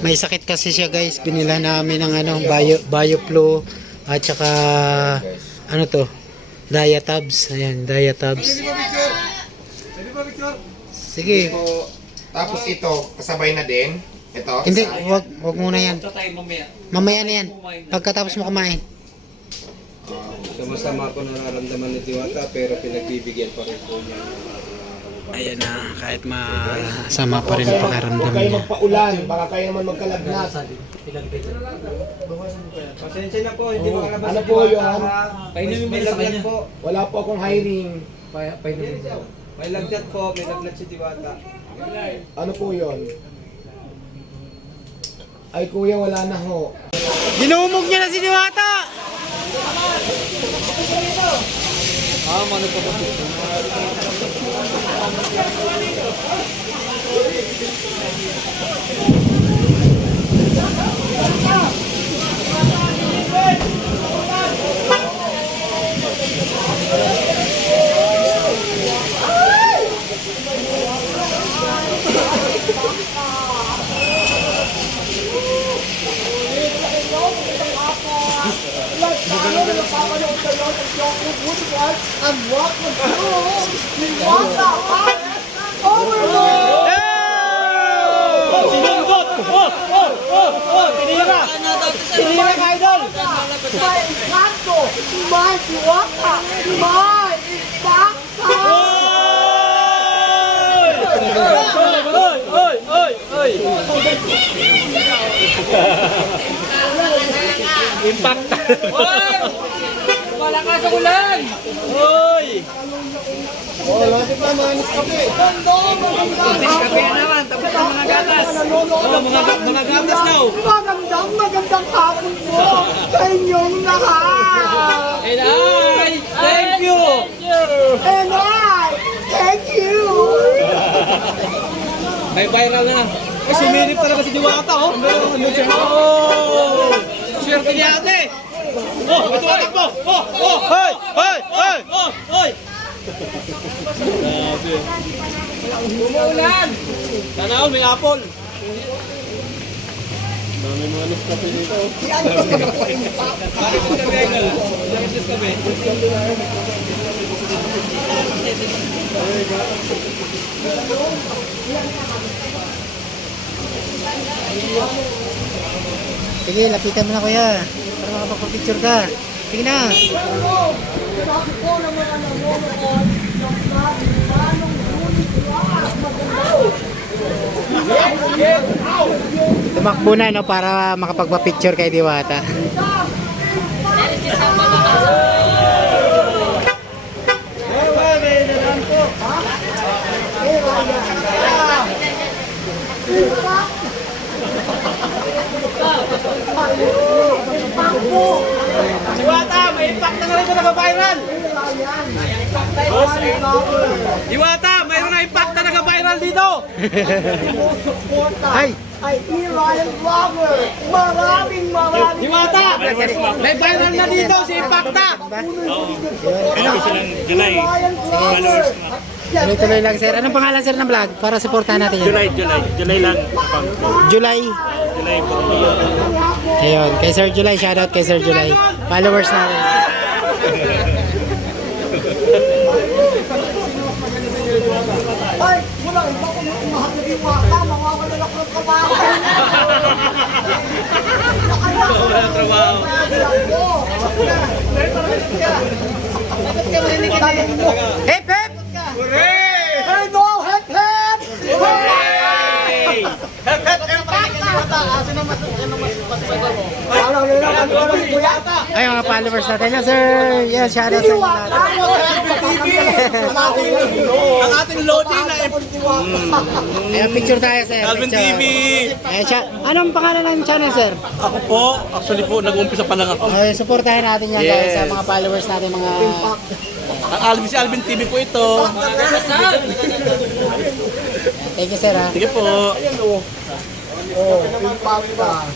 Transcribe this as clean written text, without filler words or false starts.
May sakit kasi siya guys. Binila namin ng ano, BioFlow at saka ano to? Diatabs. Ayan, Diatabs. Sige. Tapos ito, kasabay na din. Ito. Hindi, wag muna yan. Mamaya na yan. Pagkatapos mo kumain. Sama-sama ko nararamdaman ni Diwata pero pinagbibigyan pa rin po niya. Ayan na, kahit masama pa rin ang pakiramdam Huwag kayo niya. magpaulan, baka kayo naman magkalagnat. Pasensya na po, hindi makalabas Ano si po Diwata. yun? Painumin mo sa kanya po. Wala po akong hiring. May lagnat po, may lagnat si Diwata. Ano po yun? Ay kuya, wala na ho. Dinumog niya na si Diwata! Mano pa po. Impact! Wala ka sa ulan! Hoy! Wala si pa, manis kape. Kape naman, tapos ng mga gatas. Mga gatas daw. Magandang hapon po sa inyong lahat. And I thank you! And I thank you. May viral na. Ay, sumirip talaga si Diwata, oh! Oh! Swerte ni ate! Oh! Ito anak mo! Oh! Oh! Hoy! Hoy! Hoy! Oh! Hoy! Umuulan! Tanaw, may apol! Dami mga anos kape dito. Bakit ito kape, Idol? Bakit ito kape? Sige, lapitan mo na kuya. Para makapagpapicture ka. Sige na. Sabi po ng mga nanonood ng manong ngunit Tumakbo na no para makapagpapicture kay Diwata. Diwata, may impact na nga rin ito nag-viral! Diwata, mayroon na impact na nag-viral dito! Ay! ay Ryan Vlogger. Maraming Diwata, may viral na dito si Impacta! Ryan Vlogger. Tuloy-tuloy lang sir. Anong pangalan sir ng vlog? Para supportahan natin yun. July lang. July. July po. Ayun, kay Sir July. Shoutout kay Sir July. Followers natin. Ay, wala iba kung mahal na Diwata, mawawala ako ng trabaho. Wala na trabaho. Hip hip! Hey, no, hep, hep! Ay, mga followers natin na sir. Yan, shoutout sa inyo lahat. Ang ating loading na Ayan, picture tayo sir. Alvin Picture. TV. Anong pangalan ng channel sir? Ako po, actually po, nag-umpisa pa lang ako. Ay, supportahan natin yan guys sa mga followers natin, mga... Si Alvin TV po ito. Thank you sir ha. Sige po. Oh, impact pa.